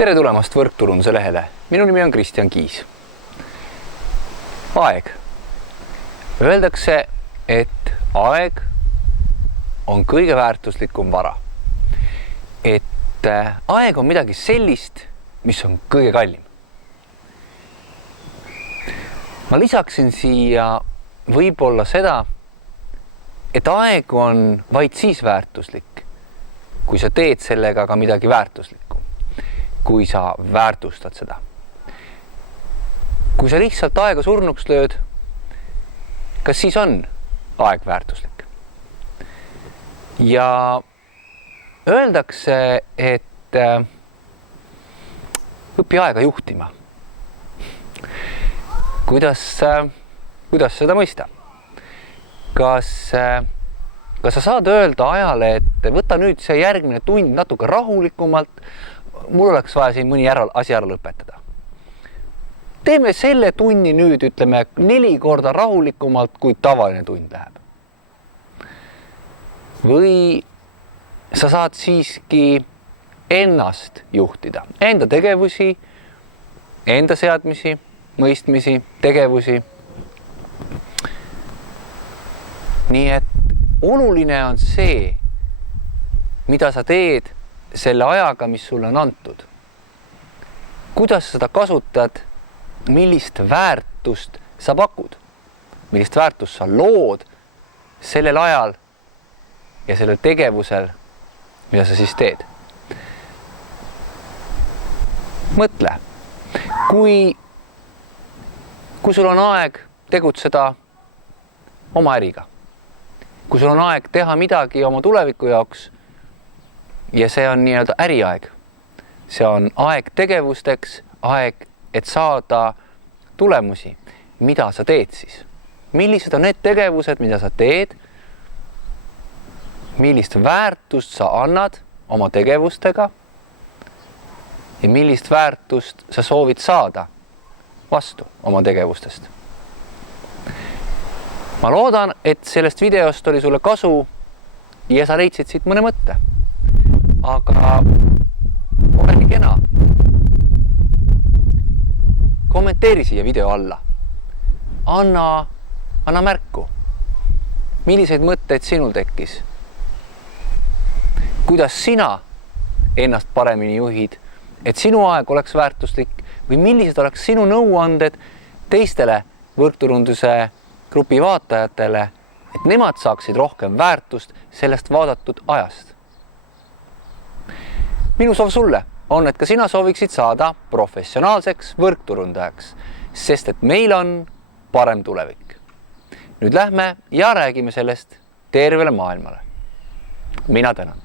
Tere tulemast Võrkturunduse lehele. Minu nimi on Kristjan Kiis. Aeg. Öeldakse, et aeg on kõige väärtuslikum vara. Et aeg on midagi sellist, mis on kõige kallim. Ma lisaksin siia võib-olla seda, et aeg on vaid siis väärtuslik, kui sa teed sellega ka midagi väärtuslikku. Kui sa väärtustad seda. Kui sa lihtsalt aega surnuks lööd, kas siis on aeg väärtuslik? Ja öeldakse, et õpi aega juhtima. Kuidas seda mõista? Kas sa saad öelda ajale, et võta nüüd see järgmine tund natuke rahulikumalt, mul oleks vaja siin mõni asi ära lõpetada. Teeme selle tunni nüüd, ütleme, 4 korda rahulikumalt, kui tavaline tund läheb. Või sa saad siiski ennast juhtida, enda tegevusi, enda seadmisi, mõistmisi, tegevusi. Nii et oluline on see, mida sa teed selle ajaga, mis sulle on antud. Kuidas seda kasutad, millist väärtust sa pakud, millist väärtust sa lood sellel ajal ja sellel tegevusel, mida sa siis teed. Mõtle, kui sul on aeg tegutseda oma äriga, kui sul on aeg teha midagi oma tuleviku jaoks, ja see on nii-öelda äriaeg. See on aeg tegevusteks, aeg, et saada tulemusi. Mida sa teed siis? Millised on need tegevused, mida sa teed? Millist väärtust sa annad oma tegevustega? Ja millist väärtust sa soovid saada vastu oma tegevustest? Ma loodan, et sellest videost oli sulle kasu ja sa leidsid siit mõne mõtte. Aga ole nii kena. Kommenteeri siia video alla. Anna märku. Milliseid mõtteid sinul tekkis? Kuidas sina ennast paremini juhid, et sinu aeg oleks väärtuslik või millised oleks sinu nõuanded teistele võrkturunduse grupi vaatajatele, et nemad saaksid rohkem väärtust sellest vaadatud ajast. Minu soov sulle on, et ka sina sooviksid saada professionaalseks võrkturundajaks, sest et meil on parem tulevik. Nüüd lähme ja räägime sellest tervele maailmale. Mina tänan.